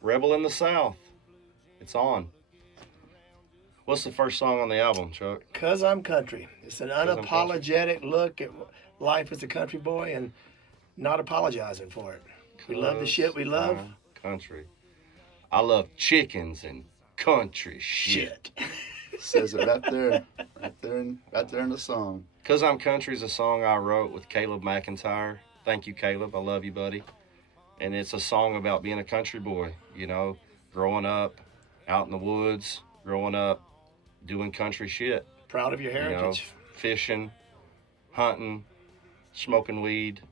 Rebel in the South. It's on. What's the first song on the album, Chuck? 'Cause I'm Country. It's an unapologetic look at life as a country boy and not apologizing for it. We love the shit we love. Country. I love chickens and country shit. Says it right there, right there in the song. 'Cause I'm Country is a song I wrote with Caleb McIntyre. Thank you, Caleb. I love you, buddy. And it's a song about being a country boy, you know, growing up out in the woods, growing up doing country shit. Proud of your heritage. You know, fishing, hunting, smoking weed,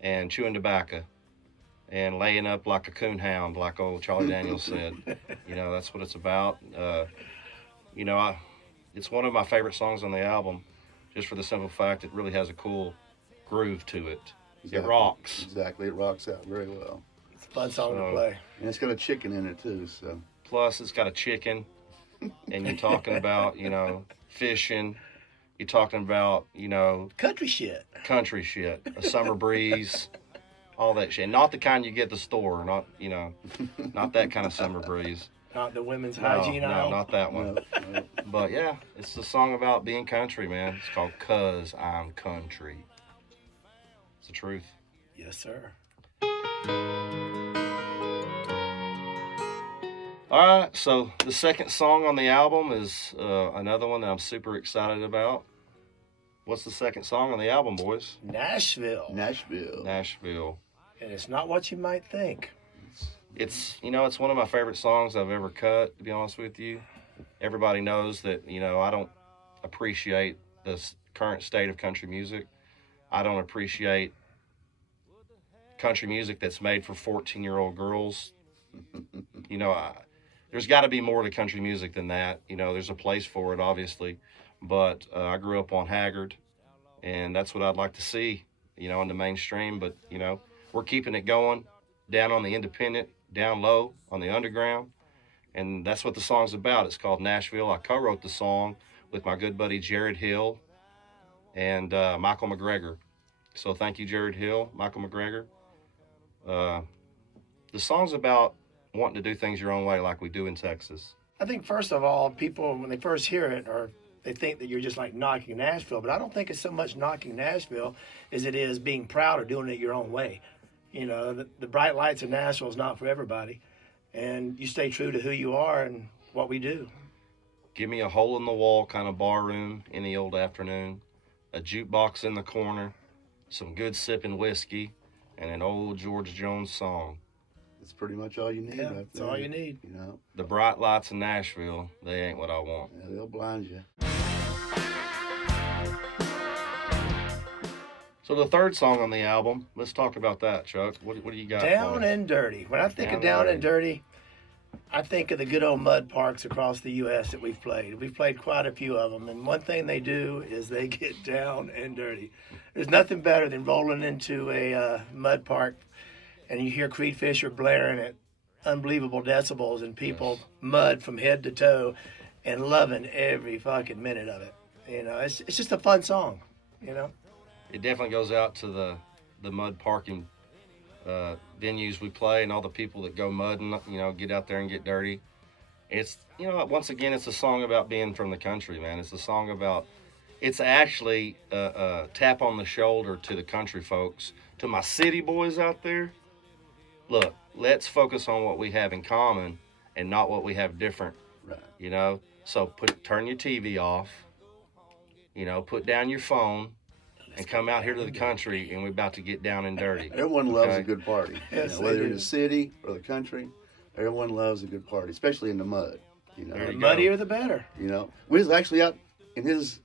and chewing tobacco, and laying up like a coonhound, like old Charlie Daniels said. You know, that's what it's about. You know, it's one of my favorite songs on the album, just for the simple fact it really has a cool groove to it. Exactly. It rocks. Exactly, it rocks out very well. It's a fun song to play. And it's got a chicken in it too, so. Plus, it's got a chicken, and you're talking about, you know, fishing. You're talking about, you know, country shit, a summer breeze, all that shit. Not the kind you get at the store, not, you know, not that kind of summer breeze. Not the women's hygiene aisle. No, not that one. No. But yeah, it's a song about being country, man. It's called 'Cause I'm Country. It's the truth. Yes, sir. All right, so the second song on the album is another one that I'm super excited about. What's the second song on the album, boys? Nashville. And it's not what you might think. It's, you know, it's one of my favorite songs I've ever cut, to be honest with you. Everybody knows that, you know, I don't appreciate the current state of country music. I don't appreciate country music that's made for 14-year-old girls. You know, there's got to be more to country music than that. You know, there's a place for it, obviously. But I grew up on Haggard, and that's what I'd like to see, you know, in the mainstream. But, you know, we're keeping it going down on the independent, down low on the underground. And that's what the song's about. It's called Nashville. I co-wrote the song with my good buddy Jared Hill and Michael McGregor. So thank you, Jared Hill, Michael McGregor. The song's about wanting to do things your own way like we do in Texas. I think, first of all, people, when they first hear it, or they think that you're just like knocking Nashville, but I don't think it's so much knocking Nashville as it is being proud of doing it your own way. You know, the bright lights of Nashville is not for everybody, and you stay true to who you are and what we do. Give me a hole-in-the-wall kind of bar room in the old afternoon, a jukebox in the corner, some good sipping whiskey, and an old George Jones song. That's pretty much all you need, right there. That's all you need. You know, the bright lights of Nashville, they ain't what I want. Yeah, they'll blind you. So the third song on the album, let's talk about that, Chuck. What do you got? Down and Dirty. When I think of Down and Dirty, I think of the good old mud parks across the U.S. that we've played. We've played quite a few of them, and one thing they do is they get down and dirty. There's nothing better than rolling into a mud park and you hear Creed Fisher blaring at unbelievable decibels and people mud from head to toe and loving every fucking minute of it. You know, it's just a fun song, you know. It definitely goes out to the mud parking venues we play and all the people that go mudding, you know, get out there and get dirty. It's, you know, once again, it's a song about being from the country, man. It's a song about, it's actually a tap on the shoulder to the country folks, to my city boys out there. Look, let's focus on what we have in common and not what we have different. Right. You know, so turn your TV off, you know, put down your phone, and come out here to the country, and we're about to get down and dirty. Everyone loves a good party. Yes, you know, whether in the city or the country, everyone loves a good party, especially in the mud. You know, the muddier the better. You know, we was actually out in his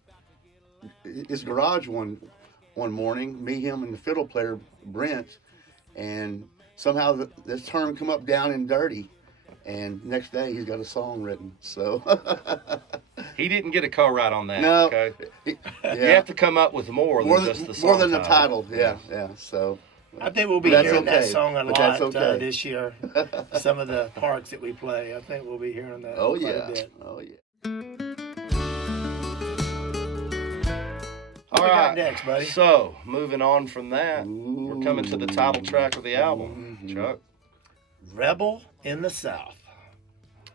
garage one morning, me, him, and the fiddle player Brent, and somehow this term come up, down and dirty. And next day he's got a song written. So he didn't get a co-write on that. No, okay, you have to come up with more than just the song. More than the title. Yeah. So I think we'll be That's hearing that okay. song a But that's lot okay. this year. Some of the parks that we play, I think we'll be hearing that Oh quite yeah. a bit. Oh yeah. What All we got right. next, buddy? So, moving on from that, we're coming to the title track of the album, Mhm. Chuck. Rebel in the South.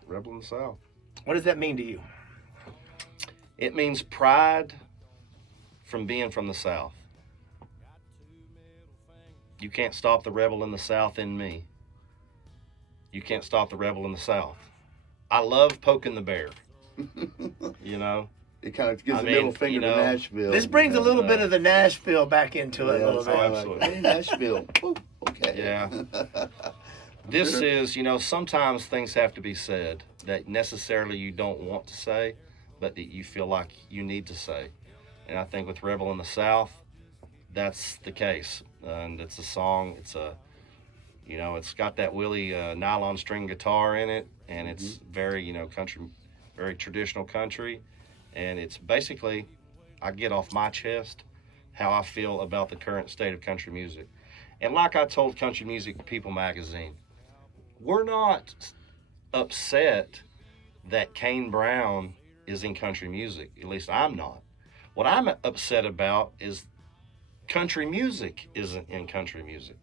Rebel in the South. What does that mean to you? It means pride from being from the South. You can't stop the rebel in the South in me. You can't stop the rebel in the South. I love poking the bear. You know? It kind of gives I a mean, middle finger you know, to Nashville. This brings a little uh, bit of the Nashville back into it a Yeah, little it's bit. all like, Absolutely. hey, Nashville. Ooh, okay. Yeah. This Sure. is, you know, sometimes things have to be said that necessarily you don't want to say, but that you feel like you need to say. And I think with Rebel in the South, that's the case. And it's a song, it's a, you know, it's got that Willie nylon string guitar in it, and it's very, you know, country, very traditional country. And it's basically, I get off my chest how I feel about the current state of country music. And like I told Country Music People magazine, we're not upset that Kane Brown is in country music. At least I'm not. What I'm upset about is country music isn't in country music.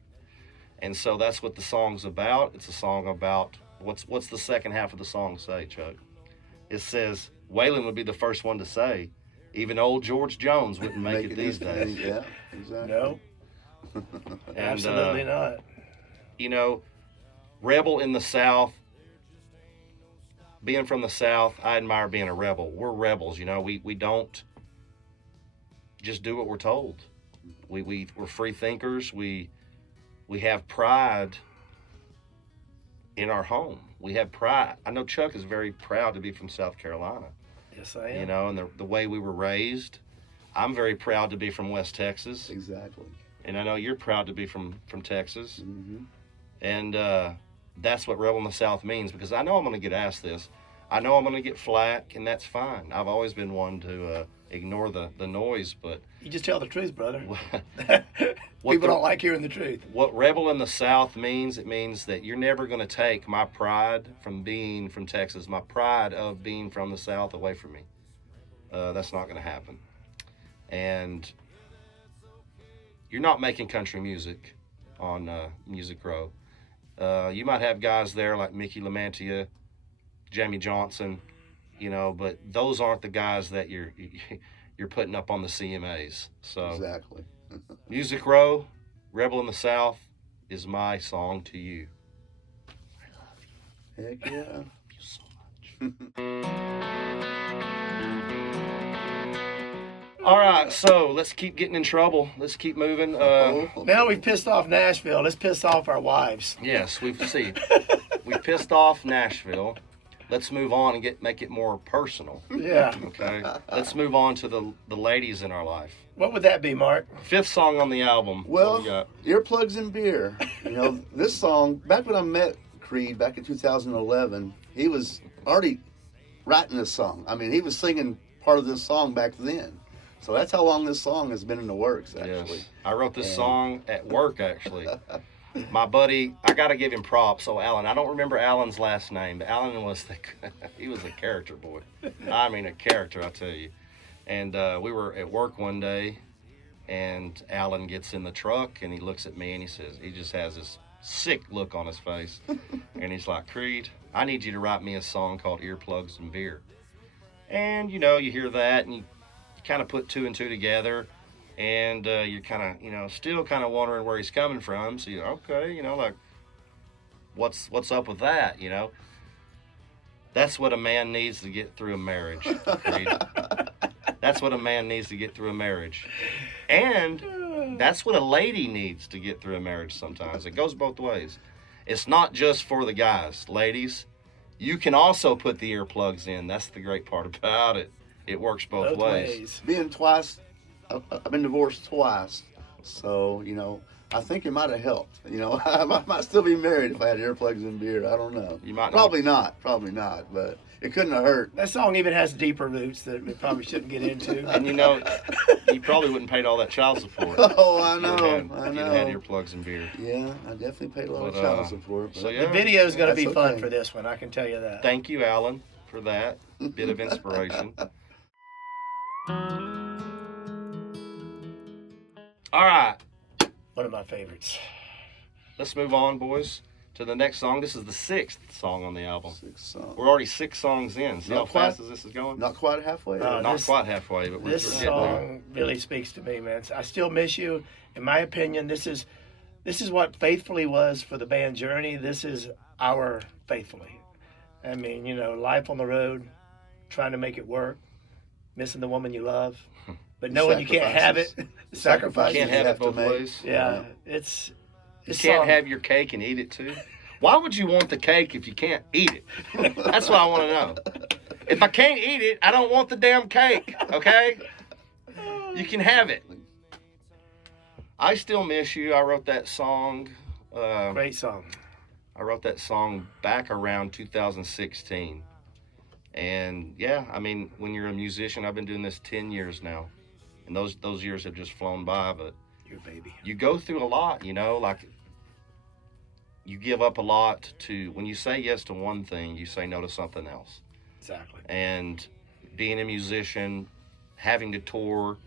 And so that's what the song's about. It's a song about, what's the second half of the song say, Chuck? It says, Waylon would be the first one to say, even old George Jones wouldn't make it these days. Yeah, exactly. No, And, absolutely not. You know, rebel in the South, being from the South, I admire being a rebel. We're rebels, you know. We don't just do what we're told. We're free thinkers. We have pride in our home. We have pride. I know Chuck is very proud to be from South Carolina, Yes, I am. you know, and the way we were raised. I'm very proud to be from West Texas, Exactly. and I know you're proud to be from Texas. Mm-hmm. And that's what Rebel in the South means, because I know I'm going to get asked this. I know I'm going to get flack, and that's fine. I've always been one to ignore the noise, but You just tell the truth, brother. What People the- don't like hearing the truth. what Rebel in the South means, it means that you're never going to take my pride from being from Texas, my pride of being from the South away from me. That's not going to happen. And you're not making country music on Music Row. You might have guys there like Mickey LaMantia, Jamie Johnson, you know, but those aren't the guys that you're putting up on the CMAs. So Exactly. Music Row, Rebel in the South is my song to you. Heck yeah. All right, so let's keep getting in trouble. Let's keep moving. Now we've pissed off Nashville. Let's piss off our wives. Yes, we pissed off Nashville. Let's move on and make it more personal. Yeah. Okay, let's move on to the ladies in our life. What would that be, Mark? Fifth song on the album. Well, What we got? Earplugs and Beer. You know, this song, back when I met Creed back in 2011, he was already writing this song. I mean, he was singing part of this song back then. So that's how long this song has been in the works, actually. Yes, I wrote this song at work, actually. My buddy, I got to give him props. So Alan, I don't remember Alan's last name, but Alan was he was a character boy. I mean, a character, I tell you. And we were at work one day, and Alan gets in the truck, and he looks at me, and he says, he just has this sick look on his face. And he's like, Creed, I need you to write me a song called Earplugs and Beer. And, you know, you hear that, and you kind of put two and two together, and you're kind of, you know, still kind of wondering where he's coming from. So you're okay, you know, like, what's up with that, you know? That's what a man needs to get through a marriage, Creed. That's what a man needs to get through a marriage. And that's what a lady needs to get through a marriage sometimes. It goes both ways. It's not just for the guys. Ladies, you can also put the earplugs in. That's the great part about it. It works both ways. Being twice, I've been divorced twice. So, you know, I think it might have helped. You know, I might still be married if I had earplugs and beer. I don't know. You might not. Probably not. But It couldn't have hurt. That song even has deeper roots that we probably shouldn't get into. And you know, you probably wouldn't paid all that child support. Oh, I You'd know. have had earplugs and beer. Yeah, I definitely paid a lot of But, child support. so But yeah. The video is going to That's be fun okay. for this one, I can tell you that. Thank you, Alan, for that bit of inspiration. All right, One of my favorites. let's move on, boys, to the next song. This is the 6th song on the album. 6 songs. We're already 6 songs in. See how Not quite. fast this is going? Not quite halfway. No, Not this- quite halfway, but we're This getting there. song really speaks to me, man. I Still Miss You. In my opinion, this is what Faithfully was for the band Journey. This is our Faithfully. I mean, you know, life on the road, trying to make it work, missing the woman you love, but knowing you can't have it. Sacrifices. Sacrifices. Can't have You it both to make. ways. Yeah, it's. You This can't song- have your cake and eat it too. Why would you want the cake if you can't eat it? That's what I want to know. If I can't eat it, I don't want the damn cake. Okay? You can have it. I Still Miss You. I wrote that song. Great song. I wrote that song back around 2016. And yeah, I mean, when you're a musician, I've been doing this 10 years now. And those years have just flown by, but Your baby. you go through a lot, you know, like you give up a lot to, when you say yes to one thing, you say no to something else. Exactly. And being a musician, having to tour,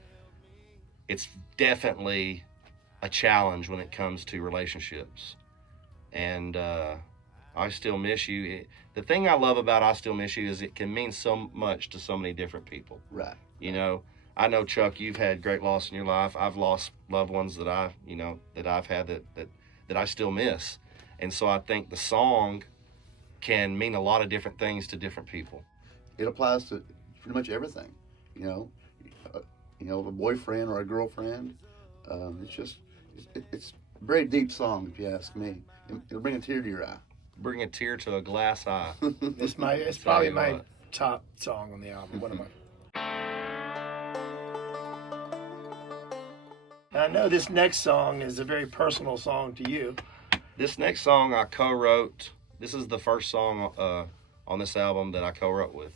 it's definitely a challenge when it comes to relationships. And I Still Miss You. The thing I love about I Still Miss You is it can mean so much to so many different people. Right. You know, I know, Chuck, you've had great loss in your life. I've lost loved ones that I've had that I still miss. And so I think the song can mean a lot of different things to different people. It applies to pretty much everything. You know, a boyfriend or a girlfriend. It's a very deep song, if you ask me. It'll bring a tear to your eye. Bring a tear to a glass eye. It's Tell probably you my what. top song on the album. One of my. I know this next song is a very personal song to you. This next song I co-wrote. This is the first song on this album that I co-wrote with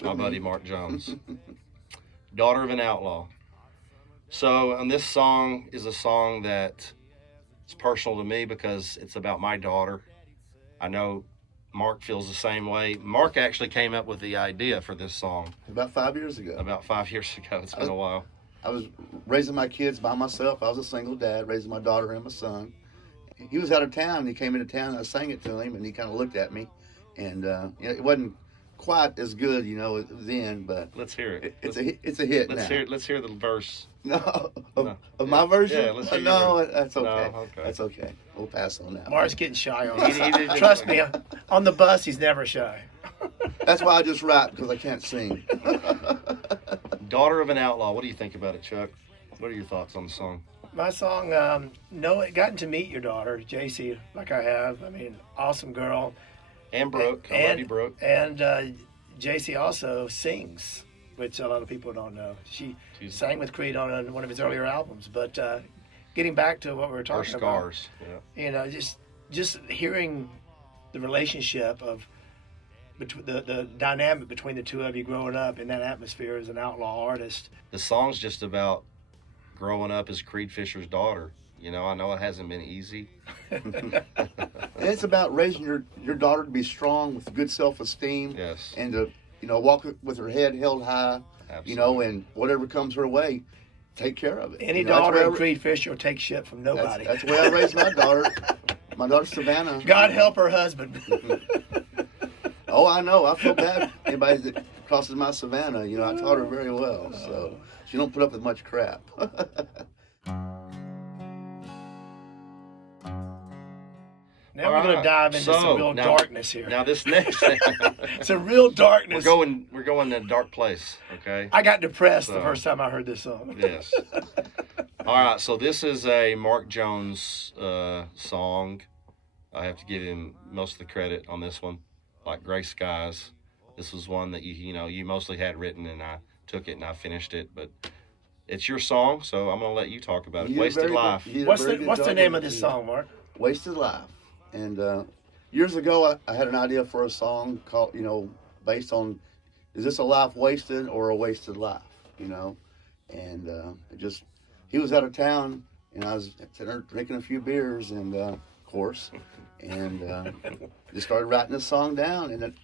my buddy Mark Jones. Daughter of an Outlaw. So, and this song is a song that is personal to me because it's about my daughter. I know Mark feels the same way. Mark actually came up with the idea for this song About 5 years ago. about 5 years ago. It's been a while. I was raising my kids by myself. I was a single dad, raising my daughter and my son. He was out of town. He came into town, and I sang it to him, and he kind of looked at me. And it wasn't quite as good, then, but Let's hear it. it's a hit Let's now. hear. Let's hear the verse. No, No. of my version? Yeah, let's hear no, your- that's okay. No, okay. That's okay. We'll pass on that. Mark's getting shy on He us. didn't- Trust me, on the bus, he's never shy. That's why I just rap, because I can't sing. Daughter of an Outlaw. What do you think about it, Chuck? What are your thoughts on the song? My song, gotten to meet your daughter, JC, like I have. I mean, awesome girl. And Brooke. I love you, Brooke. And JC also sings, which a lot of people don't know. She She's- sang with Creed on one of his earlier albums. But getting back to what we were Her talking about, scars. Yeah. just hearing the relationship of the dynamic between the two of you growing up in that atmosphere as an outlaw artist. The song's just about growing up as Creed Fisher's daughter. I know it hasn't been easy. And it's about raising your daughter to be strong with good self-esteem. Yes. And to, walk with her head held high, Absolutely. and whatever comes her way, take care of it. Any That's daughter the way of Creed Fisher will take shit from nobody. That's the way I raised my daughter. My daughter Savannah. God help her husband. Oh, I know. I feel bad. Anybody that crosses my Savannah, I taught her very well. So she don't put up with much crap. Now we're going to dive into some real darkness here. Now this next, Some real darkness. we're going in a dark place. Okay. I got depressed the So- first time I heard this song. Yes. All right. So this is a Mark Jones song. I have to give him most of the credit on this one. Like Gray Skies. This was one that you mostly had written, and I took it and I finished it. But it's your song, so I'm gonna let you talk about it. You did Wasted very good- Life. you did a What's very the good What's the job name with of this it. song, Mark? Wasted Life. And years ago, I had an idea for a song called, based on, is this a life wasted or a wasted life? You know, and it just, he was out of town, and I was sitting there drinking a few beers, and of course, and just started writing this song down, and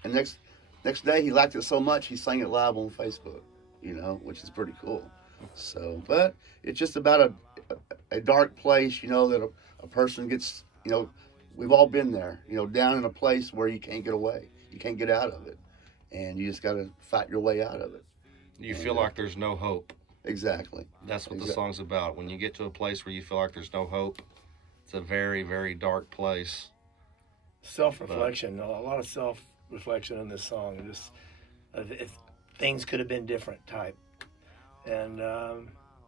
next day he liked it so much he sang it live on Facebook. You know, which is pretty cool. So, but it's just about a dark place, you know, that a person gets, you know, we've all been there, you know, down in a place where you can't get away. You can't get out of it. And you just got to fight your way out of it. You feel like there's no hope. Exactly. That's what the song's about. When you get to a place where you feel like there's no hope, it's a very, very dark place. Self-reflection, a lot of self-reflection in this song. Just if things could have been different type. And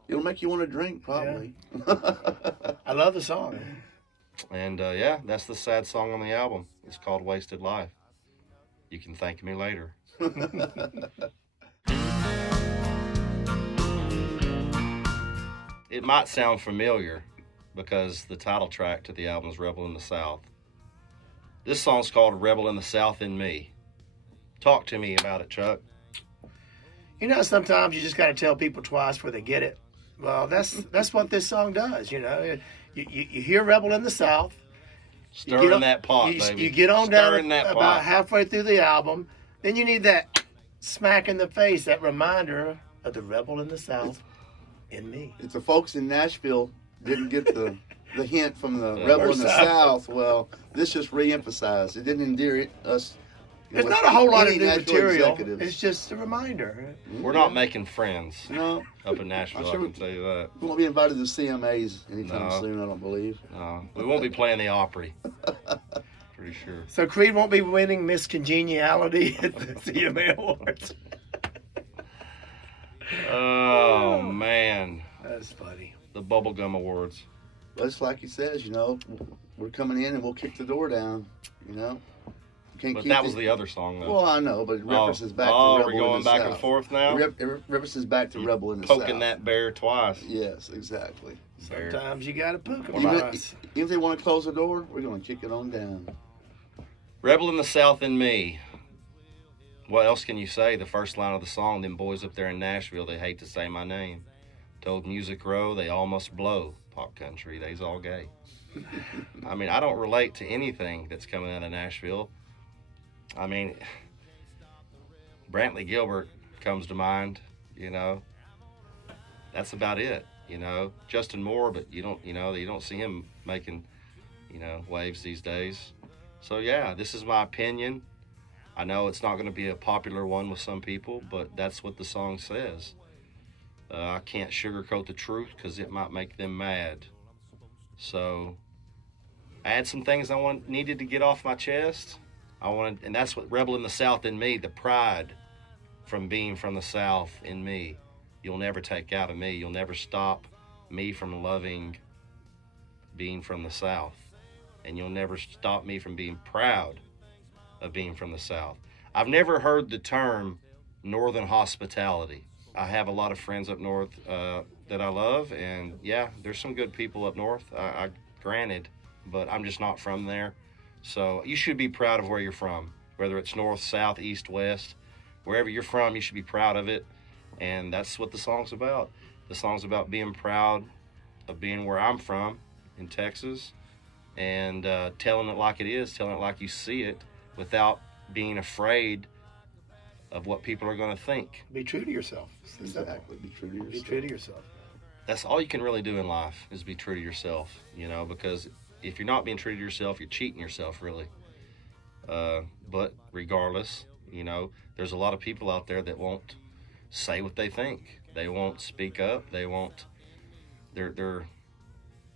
it'll make you want to drink, probably. Yeah. I love the song. And yeah, that's the sad song on the album. It's called Wasted Life. You can thank me later. It might sound familiar because the title track to the album is Rebel in the South. This song's called Rebel in the South in Me. Talk to me about it, Chuck. You know, sometimes you just got to tell people twice before they get it. Well, that's what this song does. You know, you hear "Rebel in the South," Stirring that pot, baby. You get on down Stirring that about pot. halfway through the album, then you need that smack in the face, that reminder of the rebel in the South in me. If the folks in Nashville didn't get the hint from the Rebel in the South, well, this just re-emphasized. It didn't endear us. There's not a whole lot of any new Nashville material. executives. It's just a reminder. We're not making friends No, up in Nashville, I sure can tell you that. we won't be invited to CMAs anytime No. soon, I don't believe. No, we won't be playing the Opry. Pretty sure. So Creed won't be winning Miss Congeniality at the CMA Awards. Oh, man. That's funny. The Bubblegum Awards. But it's like he says, you know, we're coming in and we'll kick the door down, you know. You can't But keep that was the other song, though. Well, I know, but it references back to we're Rebel in going the back South. and forth now? It references back to Rebel in the South. Poking that bear twice. Yes, exactly. Bear. Sometimes you got to poke them. Even twice. if they want to close the door, we're going to kick it on down. Rebel in the South in me. What else can you say? The first line of the song, them boys up there in Nashville, they hate to say my name. Told Music Row, they all must blow. Pop country, they's all gay. I mean, I don't relate to anything that's coming out of Nashville. I mean, Brantley Gilbert comes to mind, you know. That's about it, you know. Justin Moore, but you don't see him making, you know, waves these days. So yeah, this is my opinion. I know it's not going to be a popular one with some people, but that's what the song says. I can't sugarcoat the truth because it might make them mad. So I had some things needed to get off my chest. And that's what Rebel in the South in me, the pride from being from the South in me. You'll never take out of me. You'll never stop me from loving being from the South. And you'll never stop me from being proud of being from the South. I've never heard the term Northern hospitality. I have a lot of friends up north that I love, and yeah, there's some good people up north, I granted, but I'm just not from there. So you should be proud of where you're from, whether it's north, south, east, west, wherever you're from, you should be proud of it, and that's what the song's about. The song's about being proud of being where I'm from, in Texas, and telling it like it is, telling it like you see it, without being afraid of what people are going to think. Be true to yourself. Exactly. Be true to yourself. Be true to yourself. That's all you can really do in life, is be true to yourself, you know, because if you're not being true to yourself, you're cheating yourself, really. But regardless, you know, there's a lot of people out there that won't say what they think. They won't speak up. They won't, they're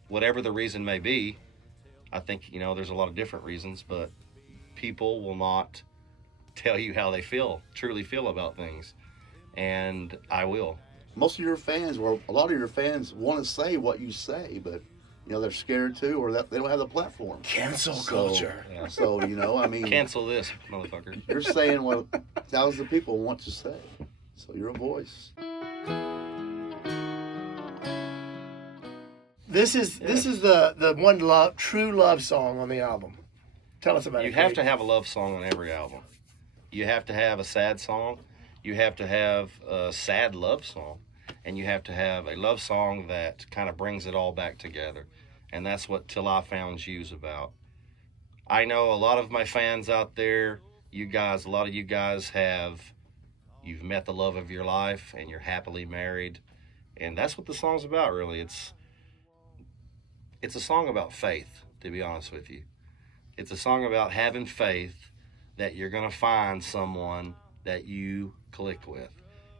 whatever the reason may be. I think, you know, there's a lot of different reasons, but people will not tell you how they truly feel about things. And I will. Most of your fans, or a lot of your fans, want to say what you say, but you know they're scared too, or that they don't have the platform. Cancel So- culture. Yeah. So you know, I mean, Cancel this, motherfucker. you're saying what thousands of people want to say. So you're a voice. This is the one true love song on the album. Tell us about it. You have Creed. to have a love song on every album. You have to have a sad song. You have to have a sad love song. And you have to have a love song that kind of brings it all back together. And that's what Till I Found You's about. I know a lot of my fans out there, you guys, a lot of you guys you've met the love of your life and you're happily married. And that's what the song's about, really. It's a song about faith, to be honest with you. It's a song about having faith that you're going to find someone that you click with.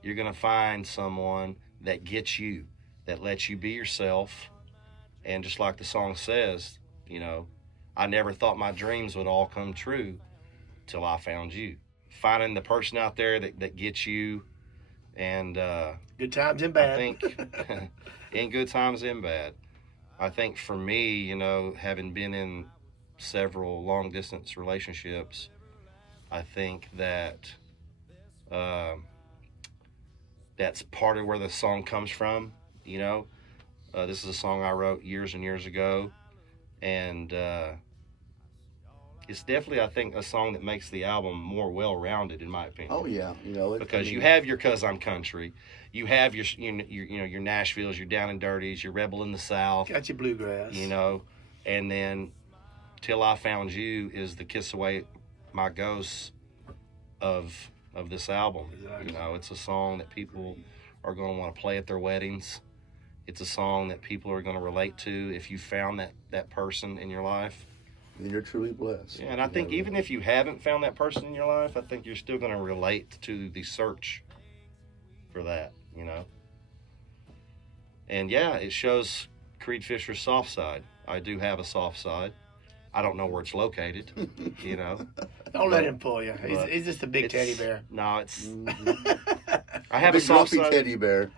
You're going to find someone that gets you, that lets you be yourself. And just like the song says, you know, I never thought my dreams would all come true till I found you. Finding the person out there that gets you, and good times and bad. I think in good times and bad. I think for me, you know, having been in several long distance relationships, I think that that's part of where the song comes from. You know, this is a song I wrote years and years ago, and it's definitely, I think, a song that makes the album more well-rounded, in my opinion. Oh yeah, you know, Because you have your 'Cause I'm Country, you have your your Nashvilles, your Down and Dirties, your Rebel in the South, Got your bluegrass. you know, and then Till I Found You is the kiss away my ghosts of this album. Exactly. You know, it's a song that people are going to want to play at their weddings. It's a song that people are going to relate to if you found that person in your life. then you're truly blessed. Yeah, and I think even if you haven't found that person in your life, I think you're still going to relate to the search for that, you know. And yeah, it shows Creed Fisher's soft side. I do have a soft side. I don't know where it's located, you know. Don't let him pull you. but He's just a big teddy bear. No, it's. Mhm. I have a Big soft grumpy side. teddy bear.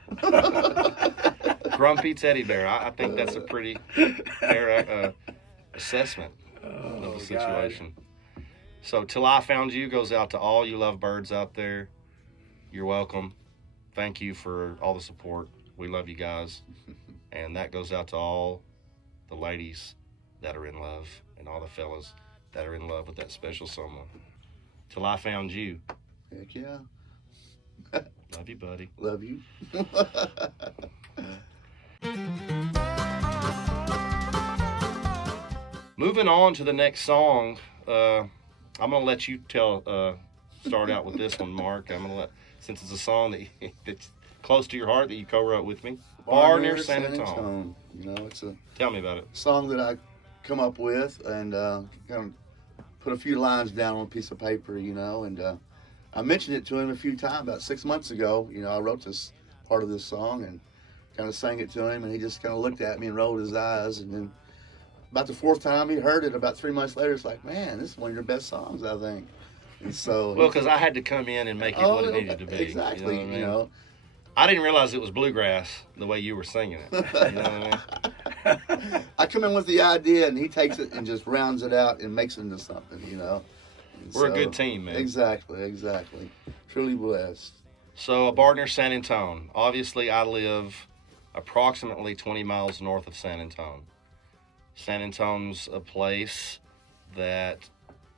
Grumpy teddy bear. I think that's a pretty fair assessment of Oh, the situation. So, Till I Found You goes out to all you lovebirds out there. You're welcome. Thank you for all the support. We love you guys. And that goes out to all the ladies that are in love and all the fellas that are in love with that special someone. Till I Found You. Heck yeah. Love you, buddy. Love you. Moving on to the next song, I'm gonna let you start out with this one, Mark. I'm gonna since it's a song that's close to your heart that you co-wrote with me. Bar near San Antone. You know, it's a Tell me about it. song that I come up with and kind of put a few lines down on a piece of paper, you know, and I mentioned it to him a few times. About 6 months ago, you know, I wrote this part of this song and kind of sang it to him, and he just kind of looked at me and rolled his eyes, and then about the fourth time he heard it, about 3 months later, it's like, man, this is one of your best songs, I think. And so, Well, because I had to come in and make it what it needed to be. Exactly, You know what I mean? you know. I didn't realize it was bluegrass the way you were singing it. You know what I mean? I come in with the idea, and he takes it and just rounds it out and makes it into something, you know. And We're a good team, man. Exactly. Truly blessed. So, a bar near San Antone. Obviously, I live approximately 20 miles north of San Antone. San Antone's a place that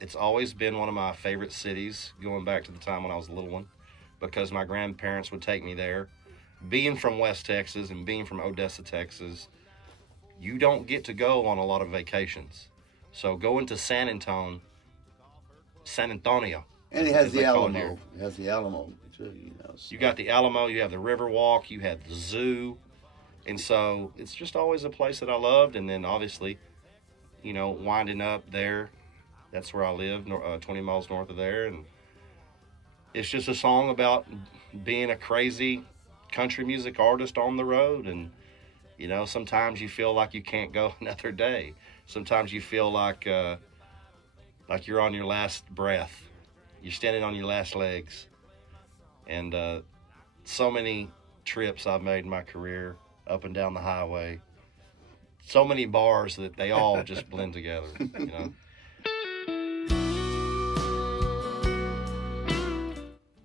it's always been one of my favorite cities, going back to the time when I was a little one, because my grandparents would take me there. Being from West Texas and being from Odessa, Texas, you don't get to go on a lot of vacations. So going to San Antonio, And it has as the they call it Alamo. here. It has the Alamo, too, you know. So. You got the Alamo, you have the Riverwalk, you have the zoo. And so it's just always a place that I loved. And then obviously, you know, winding up there, that's where I live, 20 miles north of there. And it's just a song about being a crazy country music artist on the road. And, you know, sometimes you feel like you can't go another day. Sometimes you feel like you're on your last breath. You're standing on your last legs. And so many trips I've made in my career up and down the highway. So many bars that they all just blend together, you know.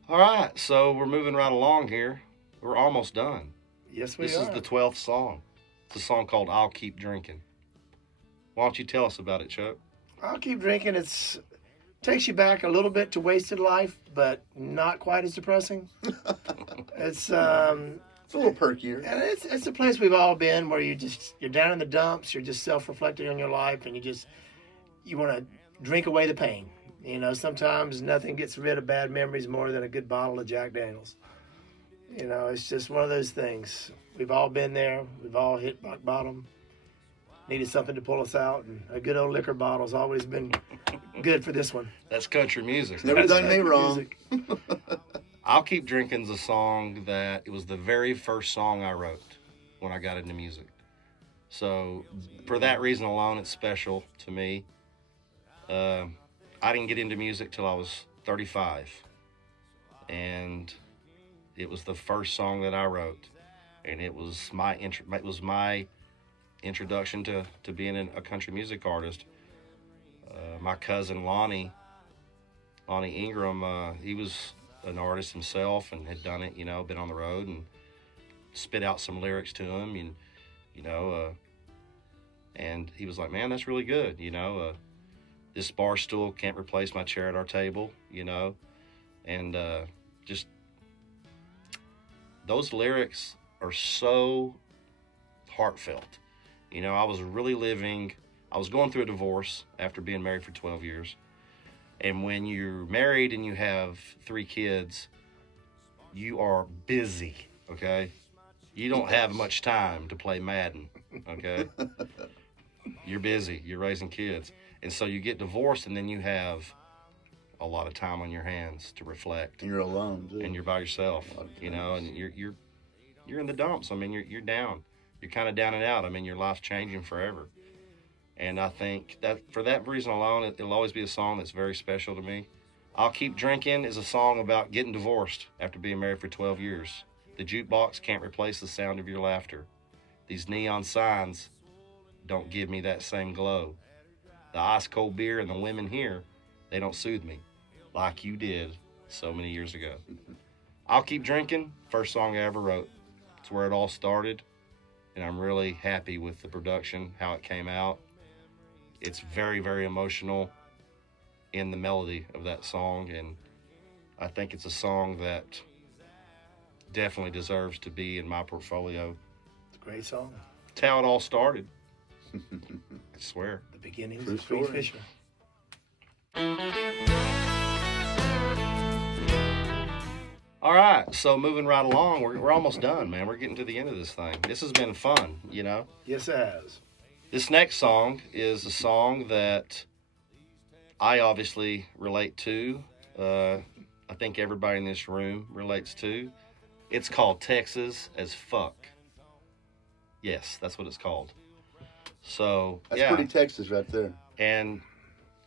All right, so we're moving right along here. We're almost done. Yes, we This are. is the 12th song. It's a song called I'll Keep Drinking. Why don't you tell us about it, Chuck? I'll keep drinking. It's takes you back a little bit to Wasted Life, but not quite as depressing. It's It's a little perkier. and it's a place we've all been where you're down in the dumps, you're just self-reflecting on your life, and you want to drink away the pain. You know, sometimes nothing gets rid of bad memories more than a good bottle of Jack Daniels. You know, it's just one of those things. We've all been there. We've all hit rock bottom. Needed something to pull us out, and a good old liquor bottle's always been good for this one. That's country music. Never done me Country wrong. music. I'll Keep Drinking's a song that it was the very first song I wrote when I got into music. So for that reason alone, it's special to me. I didn't get into music till I was 35, and it was the first song that I wrote, and it was my introduction to being a country music artist. My cousin Lonnie Ingram, he was an artist himself and had done it, you know, been on the road, and spit out some lyrics to him, and you know, and he was like, "Man, that's really good," you know. This bar stool can't replace my chair at our table, you know, and just those lyrics are so heartfelt. You know, I was going through a divorce after being married for 12 years. And when you're married and you have 3 kids, you are busy, okay? You don't have much time to play Madden, okay? You're busy, you're raising kids. And so you get divorced, and then you have a lot of time on your hands to reflect. And you're alone, too. And you're by yourself, you know, and you're in the dumps. I mean, you're down. You're kind of down and out. I mean, your life's changing forever. And I think that for that reason alone, it'll always be a song that's very special to me. I'll Keep Drinking is a song about getting divorced after being married for 12 years. The jukebox can't replace the sound of your laughter. These neon signs don't give me that same glow. The ice cold beer and the women here, they don't soothe me like you did so many years ago. I'll Keep Drinking, first song I ever wrote. It's where it all started, and I'm really happy with the production, how it came out. It's very, very emotional in the melody of that song, and I think it's a song that definitely deserves to be in my portfolio. It's a great song. It's how it all started. I swear. The beginnings True of Free story. Fisher. All right, so moving right along, we're almost done, man. We're getting to the end of this thing. This has been fun, you know. Yes, it has. This next song is a song that I obviously relate to. I think everybody in this room relates to. It's called Texas as Fuck. Yes, that's what it's called. So, That's yeah. pretty Texas right there. And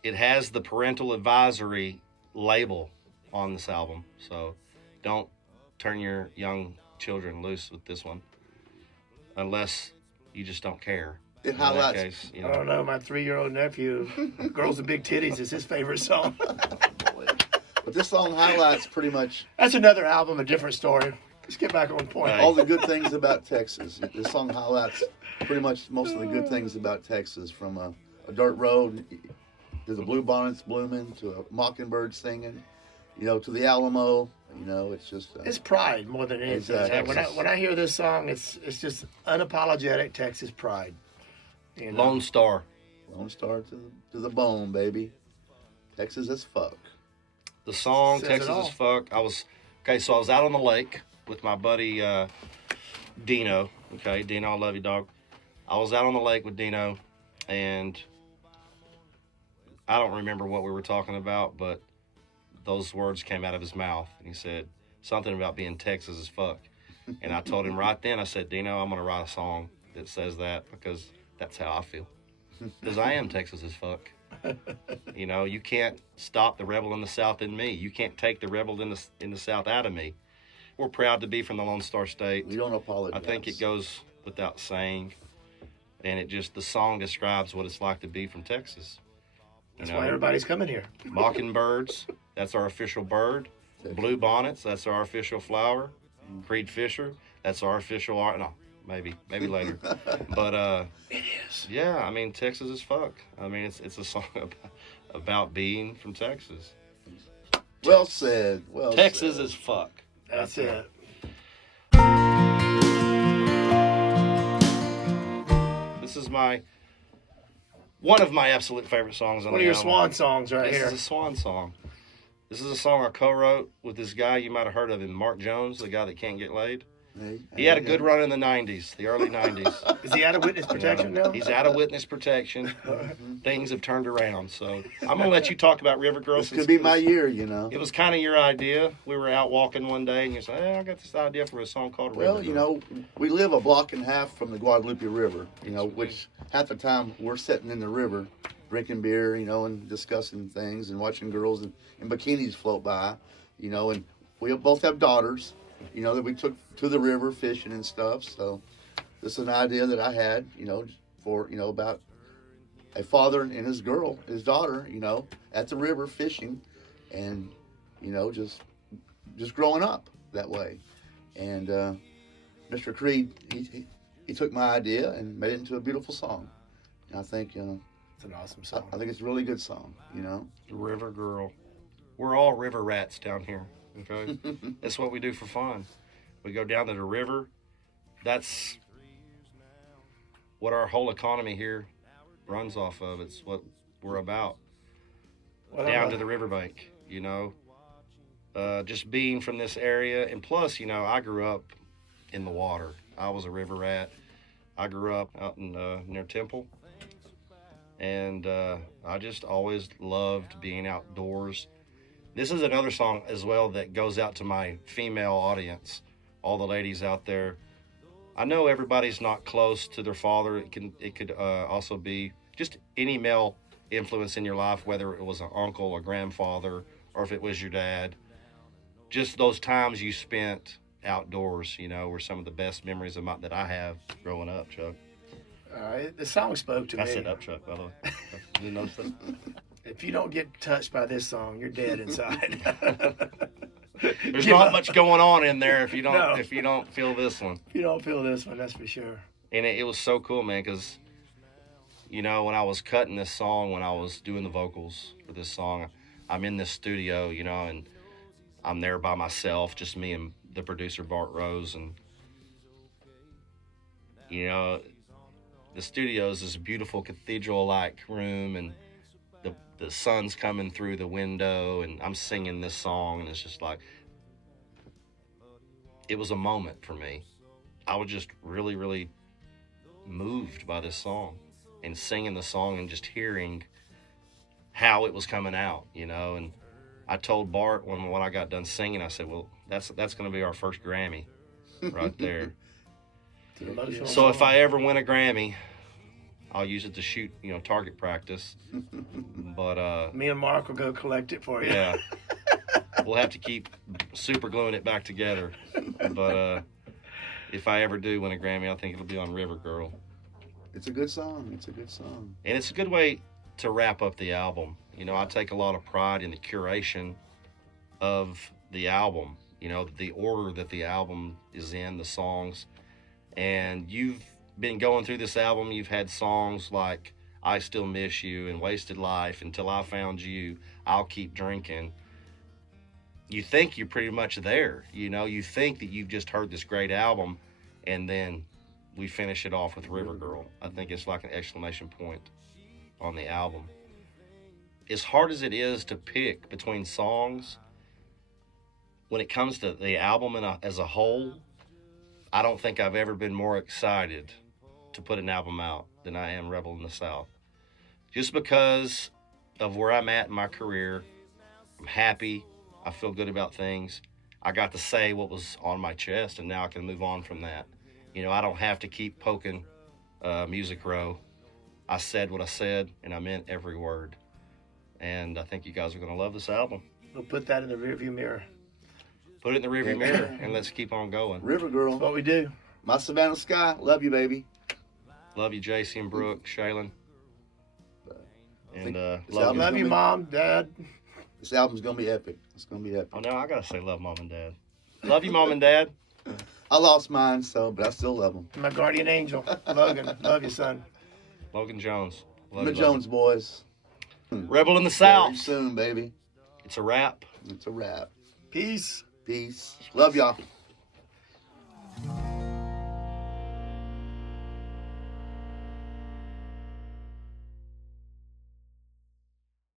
it has the parental advisory label on this album. So don't turn your young children loose with this one unless you just don't care. It In that highlights. case, you I don't know. My 3-year-old nephew, Girls with Big Titties, is his favorite song. But this song highlights pretty much That's another album, a different story. Let's get back on point. Right. all the good things about Texas. This song highlights pretty much most of the good things about Texas, from a dirt road to the bluebonnets blooming to a mockingbird singing, you know, to the Alamo. You know, it's just It's pride more than anything. Exactly. When I hear this song, it's just unapologetic Texas pride. You know? Lone Star. Lone Star to the bone, baby. Texas as fuck. The song Says it Texas all. as Fuck. I was out on the lake with my buddy Dino. Okay, Dino, I love you, dog. I was out on the lake with Dino, and I don't remember what we were talking about, but those words came out of his mouth, and he said something about being Texas as fuck. And I told him right then, I said, Dino, I'm going to write a song that says that, because that's how I feel. Because I am Texas as fuck. You know, you can't stop the rebel in the South in me. You can't take the rebel in the South out of me. We're proud to be from the Lone Star State. We don't apologize. I think it goes without saying. And the song describes what it's like to be from Texas. That's why everybody's coming here. Mockingbirds, that's our official bird. Blue bonnets, that's our official flower. Creed Fisher, that's our official art. No, maybe later. But It is. yeah, I mean, Texas is fuck. I mean, it's a song about being from Texas. Well said. Well Texas said. is fuck. That's Right it. This is one of my absolute favorite songs on One the of your album. swan songs right This here. is a swan song. This is a song I co-wrote with this guy you might have heard of him, Mark Jones, the guy that can't get laid. He had a good run in the 90s, the early 90s. Is he out of witness protection now? He's out of witness protection. Things have turned around. So I'm going to let you talk about River Girl. This could be my year, you know. It was kind of your idea. We were out walking one day, and you said, hey, I got this idea for a song called River Girl. Well, you know, we live a block and a half from the Guadalupe River, you know, which half the time we're sitting in the river drinking beer, you know, and discussing things and watching girls in bikinis float by, you know, and we both have daughters, you know, that we took to the river fishing and stuff. So this is an idea that I had, you know, for, you know, about a father and his girl, his daughter, you know, at the river fishing and, you know, just growing up that way. And Mr. Creed, he took my idea and made it into a beautiful song. And I think, you know, It's an awesome song. I think it's a really good song, you know. River Girl. We're all river rats down here, okay? That's what we do for fun. We go down to the river. That's what our whole economy here runs off of. It's what we're about. Well, Down to the riverbank, you know. Just being from this area. And plus, you know, I grew up in the water. I was a river rat. I grew up out in near Temple. And I just always loved being outdoors. This is another song as well that goes out to my female audience, all the ladies out there. I know everybody's not close to their father. It could also be just any male influence in your life, whether it was an uncle, a grandfather, or if it was your dad. Just those times you spent outdoors, you know, were some of the best memories that I have growing up, Chuck. The song spoke to me. I said up, Chuck, by the way. You know that? If you don't get touched by this song, you're dead inside. There's Give not up. much going on in there if you don't No. if you don't feel this one. If you don't feel this one, that's for sure. And it was so cool, man, because, you know, when I was cutting this song, when I was doing the vocals for this song, I'm in this studio, you know, and I'm there by myself, just me and the producer, Bart Rose. And, you know, the studio is this beautiful cathedral-like room, and the sun's coming through the window, and I'm singing this song, and it's just like, it was a moment for me. I was just really, really moved by this song and singing the song and just hearing how it was coming out, you know. And I told Bart when I got done singing, I said, well, that's going to be our first Grammy right there. It's an emotional So if song. I ever win a Grammy, I'll use it to shoot, you know, target practice. But Me and Mark will go collect it for you. yeah, we'll have to keep super gluing it back together. But if I ever do win a Grammy, I think it'll be on River Girl. It's a good song. It's a good song. And it's a good way to wrap up the album. You know, I take a lot of pride in the curation of the album, you know, the order that the album is in, the songs. And you've been going through this album, you've had songs like I Still Miss You and Wasted Life, Until I Found You, I'll Keep Drinking. You think you're pretty much there, you know, you think that you've just heard this great album, and then we finish it off with River Girl. I think it's like an exclamation point on the album. As hard as it is to pick between songs, when it comes to the album as a whole, I don't think I've ever been more excited to put an album out than I am Rebel in the South. Just because of where I'm at in my career, I'm happy, I feel good about things. I got to say what was on my chest, and now I can move on from that. You know, I don't have to keep poking Music Row. I said what I said, and I meant every word. And I think you guys are going to love this album. We'll put that in the rearview mirror. Put it in the rearview mirror, and let's keep on going. River That's Girl. what we do. My Savannah Sky. Love you, baby. Love you, JC and Brooke, Shaylin. And this love album's you. Love you, be- Mom, Dad. This album's gonna be epic. It's gonna be epic. Oh, now I got to say love Mom and Dad. Love you, Mom and Dad. I lost mine, but I still love them. My guardian angel, Logan. Love you, son. Logan Jones. Love The you, Jones boys. Rebel in the Very South. soon, baby. It's a wrap. It's a wrap. Peace. Peace. Love y'all.